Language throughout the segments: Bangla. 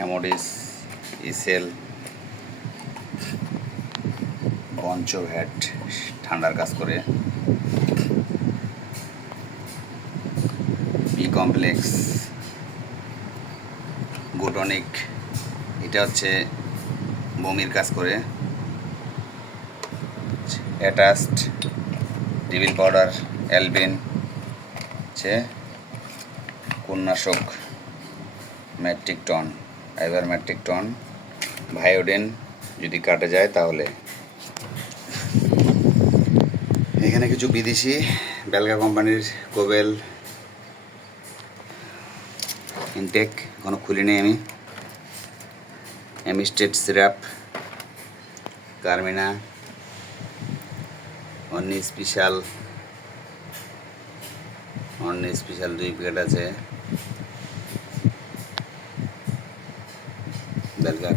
অ্যামোডিস, ইসেল, পঞ্চভ্যাট ঠান্ডার কাজ করে, বি কমপ্লেক্স, গুটনিক, এটা হচ্ছে বমির কাজ করে, অ্যাটাস্ট, টেবিল পাউডার, অ্যালবিন হচ্ছে কন্যাশক, ম্যাট্রিকটন, আইভারম্যাট্রিকটন, ভায়োডিন যদি কাটে যায় তাহলে। এখানে কিছু বিদেশি বেলগা কোম্পানির কোবেল ইনটেক, এখনো খুলিনি আমি, অ্যামিস্টেড সিরাপ, কার্মিনা, অন্য স্পেশাল 2 প্যাকেট আছে, বেলগা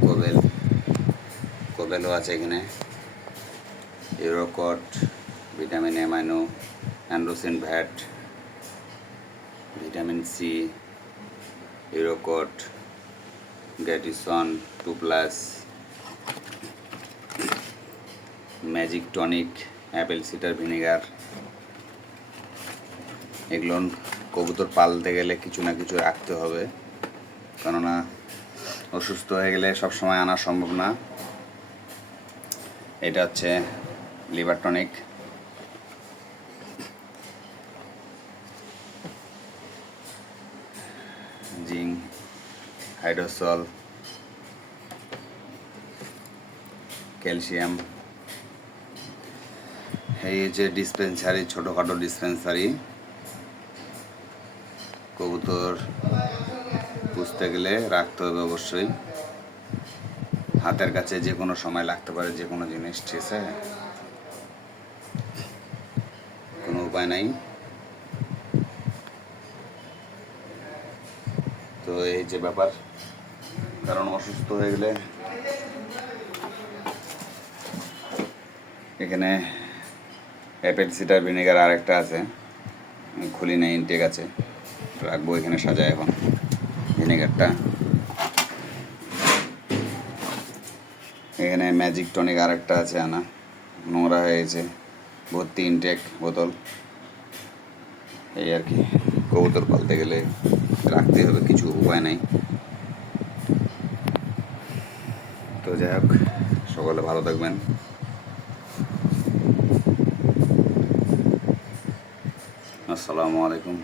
কোবেলও আছে এখানে, ইউরোকট, ভিটামিন অ্যামাইনো, অ্যান্ড্রোসিন ভ্যাট, ভিটামিন সি, ইউরোকট, গ্যাটিসন 2+, magic tonic, apple cider vinegar. এগুলো কবুতর পালতে গেলে কিছু না কিছু রাখতে হবে, কেননা অসুস্থ হয়ে গেলে সবসময় আনা সম্ভব না। এটা হচ্ছে liver tonic, zinc, hydrosol, calcium. এই যে ডিসপেন্সারি, ছোটোখাটো ডিসপেন্সারি, কবুতর পুষতে গেলে রাখতে হবে অবশ্যই, হাতের কাছে যে কোনো সময় লাগতে পারে যে কোনো জিনিস, ঠিক আছে, কোনো উপায় নাই। তো এই যে ব্যাপার, কারণ অসুস্থ হয়ে গেলে এখানে অ্যাপেল সিডার ভিনেগার আরেকটা আছে, খুলি নেই, ইনটেক আছে, রাখবো এখানে সাজায় এখন ভিনেগারটা। এখানে ম্যাজিক টনিক আরেকটা আছে আনা, নোংরা হয়ে গেছে, ভর্তি ইনটেক বোতল। এই আর কি, কবুতর পালতে গেলে রাখতে হবে, কিছু উপায় নাই। তো যাই হোক, সকলে ভালো থাকবেন। আসসালামু আলাইকুম।